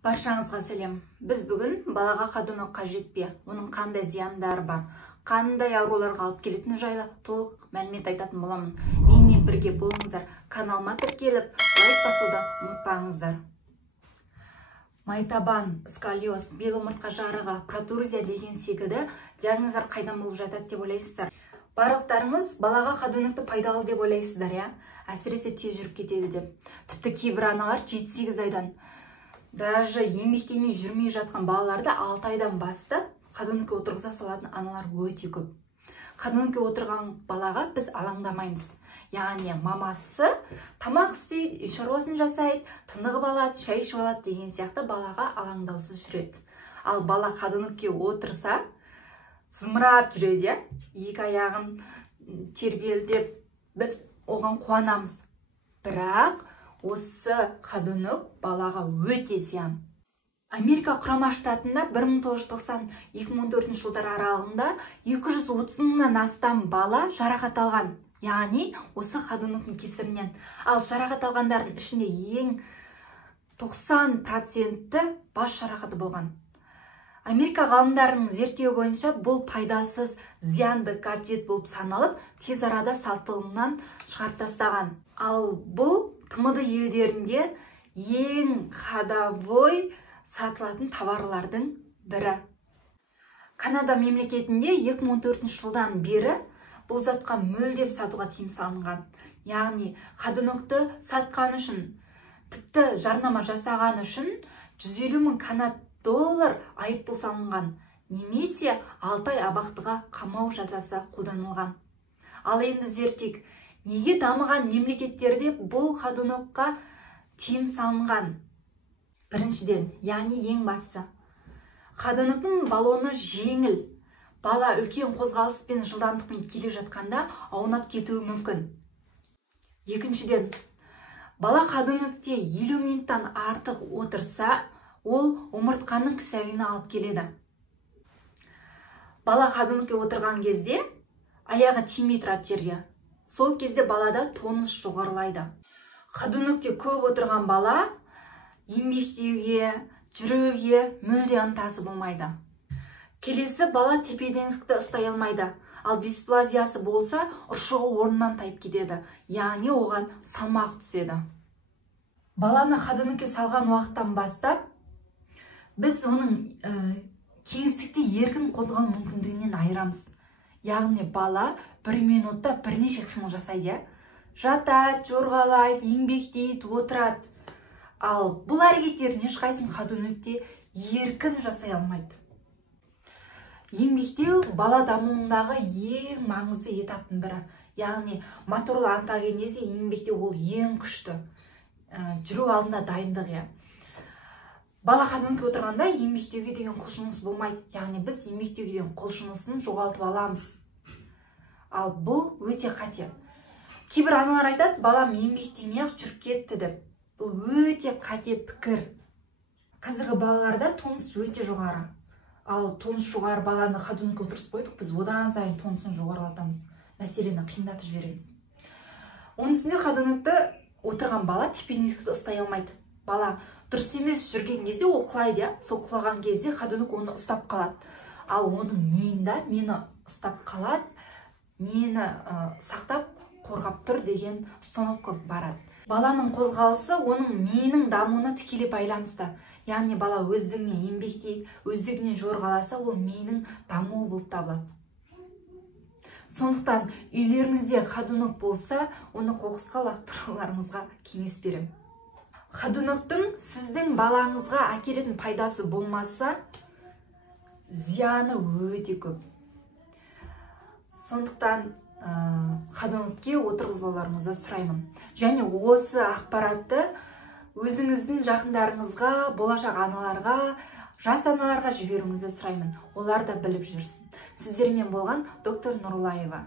Баршаңызға сәлем. Біз бүгін балаға қадыну қажет пе, оның қандай зияндары бар, қандай ауруларға алып келетіні жайлы толық мәлімет айтатын боламын. Менімен бірге болыңыздар. Каналыма тіркеліп, лайк басуды ұмытпаңыздар. Майтабан, сколиоз, бел омыртқа жарығы, протрузия деген секілді диагноздар қайдан болып жатады деп ойлайсыздар. Барлықтарыңыз балаға қадынуқты пайдалы деп ойлайсыздар, я? Әсіресе тез жүріп кетеді деп. Тіпті кейбір аналар 7-8 айдан даже еңбектемей жүрмей жатқан балаларды 6 айдан бастап қадынуге отырғыза салатын аналар өте көп. Қадынуге отырған балаға біз алаңдамаймыз. Яғни мамасы тамақ істейді, үй шаруасын жасайды, тынығып алады, шай ішіп алады деген сияқты балаға алаңдаусыз жүреді. Ал бала қадынуге отырса, зымырап жүреді, екі аяғын тербелдеп, біз оған қуанамыз. Бірақ осы қадыну балаға өте зиян. Америка құрама штатында 1990-2014 жылдар аралығында 230 мыңнан астам бала жарақат алған. Яғни осы қадынудің кесірінен. Ал жарақат алғандардың ішінде ең 90%-ті бас жарақаты болған. Америка ғалымдарының зерттеуі бойынша бұл пайдасыз зиянды гаджет болып саналып, тез арада сатылымнан шығарып тастаған. Ал бұл ТМД елдерінде ең ходовой сатылатын товарлардың бірі. Канада мемлекетінде 2014 жылдан бері бұл затқа мүлдем сатуға тыйым салынған. Яғни қадынуды сатқан үшін, тіпті жарнама жасаған үшін 150 мың канад доллар айыппұл салынған, немесе 6 ай абақтыға қамау жазасы қолданылған. Ал енді зерттейік, неге дамыған мемлекеттерде бұл қадынуға тыйым салынған? Біріншіден, яғни ең басты, қадынудың балоны жеңіл. Бала үлкен қозғалыспен жылдамдықпен келе жатқанда аунап кетуі мүмкін. Екіншіден, бала қадынуде 50 минуттан артық отырса, ол омыртқаның қисаюына алып келеді. Бала қадынуге отырған кезде аяғы тимей тұрады жерге. Сол кезде балада тонус жоғарылайды. Қадынуге көп отырған бала еңбектеуге, жүруге мүлде ынтасы болмайды. Келесі, бала тепе-теңдікті ұстай алмайды. Ал дисплазиясы болса, ұршығы орнынан тайып кетеді. Яғни оған салмақ түседі. Баланы қадынуге салған уақыттан бастап, біз оның кеңістікте еркін қозғалу мүмкіндігінен айырамыз. Яғни бала 1 минутта бірнеше қимыл жасайды. Жатады, жорғалайды, еңбектейді, отырады. Ал бұл әрекеттердің ешқайсысын қадынуде еркін жасай алмайды. Еңбектеу бала дамуындағы ең маңызды этаптың бірі. Яғни моторлы антогенезде еңбектеу ол ең күшті. Жүру алдында дайындық. Бала қадынуге отырғанда еңбектеуге деген құлшыныс болмайды. Яғни біз еңбектеуге деген құлшынысын жоғалтып аламыз. Ал бұл өте қате. Кейбір аналар айтады, балам еңбектемей-ақ жүріп кетті деп. Бұл өте қате пікір. Қазіргі балаларда тонус өте жоғары. Ал тонус жоғары баланы қадынуге отырғызып қойдық, біз одан сайын тонысын жоғарылатамыз. Мәселені қиындатып жібереміз. Оның үстіне қадынуге отырған бала тепе-теңдікті ұстай алмайды. Бала дұрыс емес жүрген кезде ол құлайды, сол құлаған кезде қадынуге оны ұстап қалады. Ал оның миында мені ұстап қалады, мені сақтап қорғап тұр деген установка барады. Баланың қозғалысы оның миының дамуына тікелей байланысты. Яғни бала өздігінен еңбектейді, өздігінен жорғаласа, ол миының дамуы болып табылады. Сондықтан үйлеріңізде қадыну болса, оны қоқысқа лақтыруларыңызға кеңес беремін. Қадынудің сіздің балаңызға әкелетін пайдасы болмаса, зияны өте көп. Сондықтан қадынуге отырғызбауларыңызды сұраймын. Және осы ақпаратты өзіңіздің жақындарыңызға, болашақ аналарға, жас аналарға жіберуіңізді сұраймын. Олар да біліп жүрсін. Сіздермен болған доктор Нұрлаева.